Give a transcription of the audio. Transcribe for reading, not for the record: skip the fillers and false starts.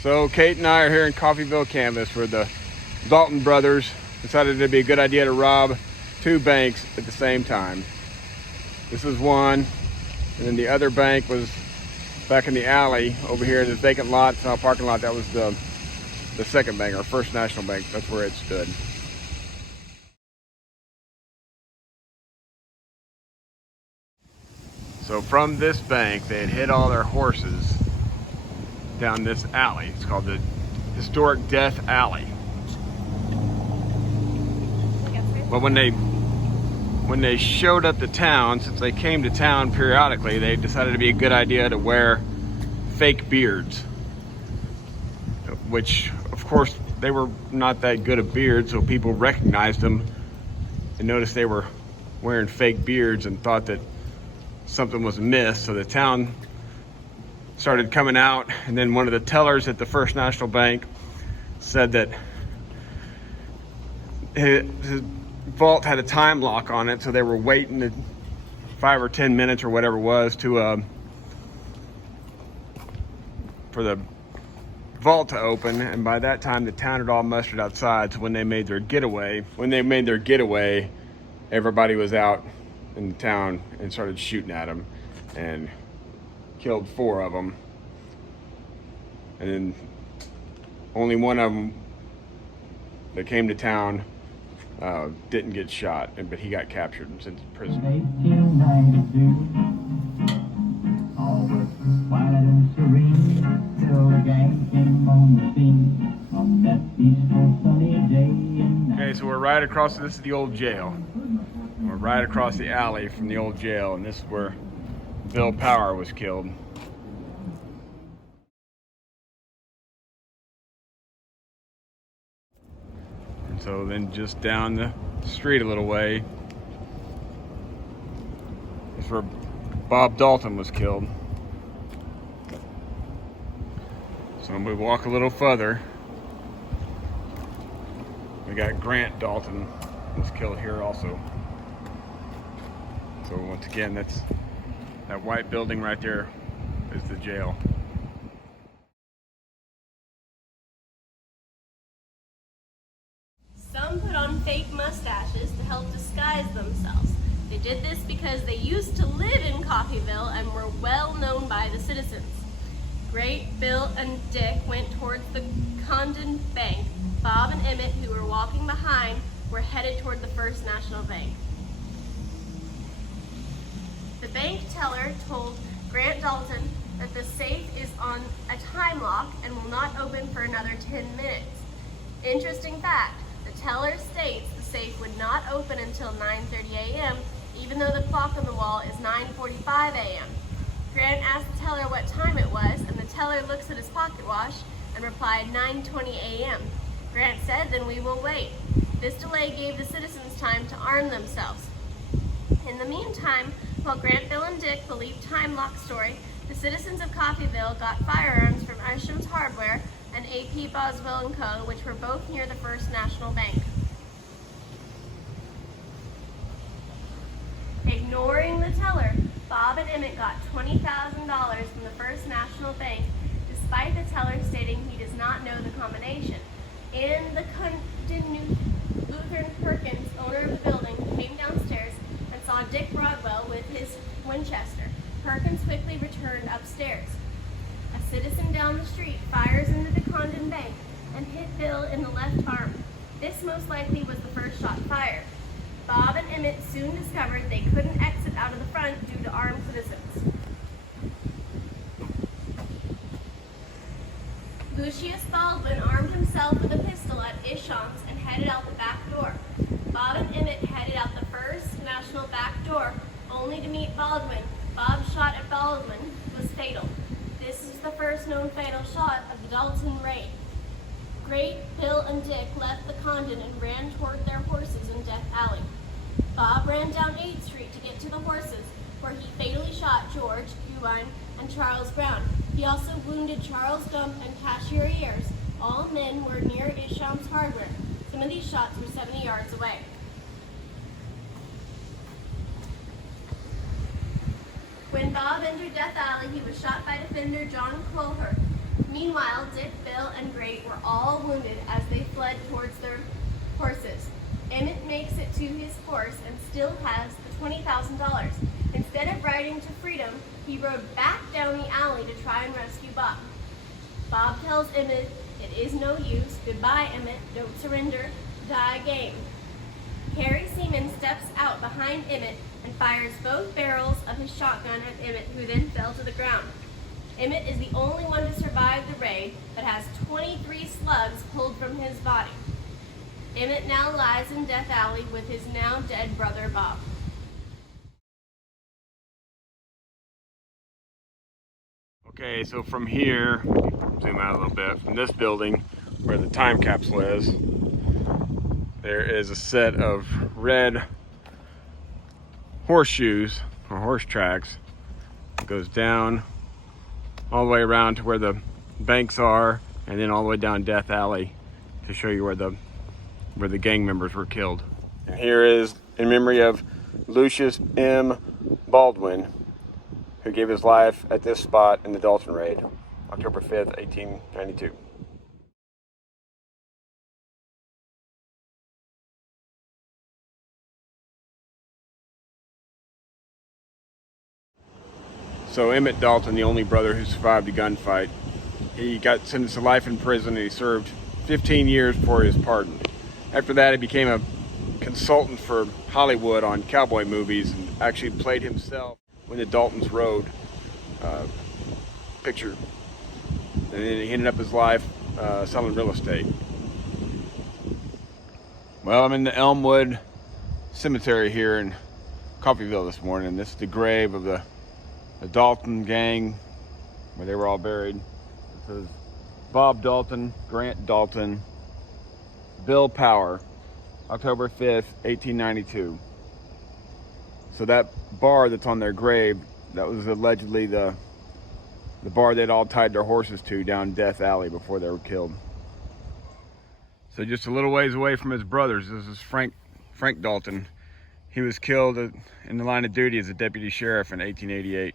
So Kate and I are here in Coffeyville, Kansas, where the Dalton brothers decided it'd be a good idea to rob two banks at the same time. This is one, and then the other bank was back in the alley over here in this vacant lot, parking lot. That was the second bank, our First National Bank. That's where it stood. So from this bank, they had hid all their horses down this alley. It's called the Historic Death Alley. But when they showed up to town, since they came to town periodically, they decided it'd be a good idea to wear fake beards. Which, of course, they were not that good at beards, so people recognized them and noticed they were wearing fake beards and thought that something was amiss. So the town started coming out, and then one of the tellers at the First National Bank said that his vault had a time lock on it, so they were waiting 5 or 10 minutes or whatever it was to for the vault to open, and by that time the town had all mustered outside. So when they made their getaway, everybody was out in the town and started shooting at them and killed 4 of them, and then only one of them that came to town didn't get shot, but he got captured and sent to prison. 1892, all was quiet and serene till the gang came on the scene on that peaceful sunny day. Okay, so we're right across. This is the old jail. We're right across the alley from the old jail, and this is where Bill Power was killed. And so then just down the street a little way is where Bob Dalton was killed. So when we walk a little further, we got Grant Dalton was killed here also. So once again, that's that white building right there is the jail. Some put on fake mustaches to help disguise themselves. They did this because they used to live in Coffeyville and were well known by the citizens. Great, Bill, and Dick went towards the Condon Bank. Bob and Emmett, who were walking behind, were headed toward the First National Bank. The bank teller told Grant Dalton that the safe is on a time lock and will not open for another 10 minutes. Interesting fact, the teller states the safe would not open until 9:30 a.m., even though the clock on the wall is 9:45 a.m. Grant asked the teller what time it was, and the teller looks at his pocket watch and replied 9:20 a.m. Grant said, "Then we will wait." This delay gave the citizens time to arm themselves. In the meantime, while Grant, Bill, and Dick believed time lock story, the citizens of Coffeyville got firearms from Isham's Hardware and A.P. Boswell & Co., which were both near the First National Bank. Ignoring the teller, Bob and Emmett got $20,000 from the First National Bank, despite the teller stating he does not know the combination. And the Lutheran Perkins, owner of the building, came downstairs and saw Dick Broadwell with his Winchester. Perkins quickly returned upstairs. A citizen down the street fires into the Condon Bank and hit Bill in the left arm. This most likely was the first shot fired. Bob and Emmett soon discovered they couldn't exit out of the front due to armed citizens. Lucius Baldwin armed himself with a pistol at Isham's and headed out the back door. Bob and Emmett headed out the First National back door, only to meet Baldwin. Bob's shot at Baldwin was fatal. This is the first known fatal shot of the Dalton raid. Great, Bill, and Dick left the Condon and ran toward their horses in Death Alley. Bob ran down 8th Street to get to the horses, where he fatally shot George Gubine and Charles Brown. He also wounded Charles Gump and Cashier Ayers. All men were near Isham's Hardware. Some of these shots were 70 yards away. When Bob entered Death Alley, he was shot by defender John Colhert. Meanwhile, Dick, Bill, and Great were all wounded as they fled towards their horses. Emmett makes it to his horse and still has the $20,000. Instead of riding to freedom, he rode back down the alley to try and rescue Bob. Bob tells Emmett, "It is no use. Goodbye, Emmett. Don't surrender. Die game." Harry Seaman steps out behind Emmett and fires both barrels of his shotgun at Emmett, who then fell to the ground. Emmett is the only one to survive the raid, but has 23 slugs pulled from his body. Emmett now lies in Death Alley with his now dead brother Bob. Okay, so from here, zoom out a little bit, from this building where the time capsule is, there is a set of red horseshoes or horse tracks. It goes down all the way around to where the banks are, and then all the way down Death Alley to show you where the gang members were killed. And here is in memory of Lucius M. Baldwin, who gave his life at this spot in the Dalton raid, October 5th, 1892. So Emmett Dalton, the only brother who survived the gunfight, he got sentenced to life in prison and he served 15 years for his pardon. After that, he became a consultant for Hollywood on cowboy movies and actually played himself when the Daltons rode picture. And then he ended up his life selling real estate. Well, I'm in the Elmwood Cemetery here in Coffeyville this morning. This is the grave of the Dalton gang where they were all buried. It says Bob Dalton, Grant Dalton, Bill Power, October 5th, 1892. So that bar that's on their grave, that was allegedly the bar they'd all tied their horses to down Death Alley before they were killed. So just a little ways away from his brothers, this is Frank Dalton. He was killed in the line of duty as a deputy sheriff in 1888.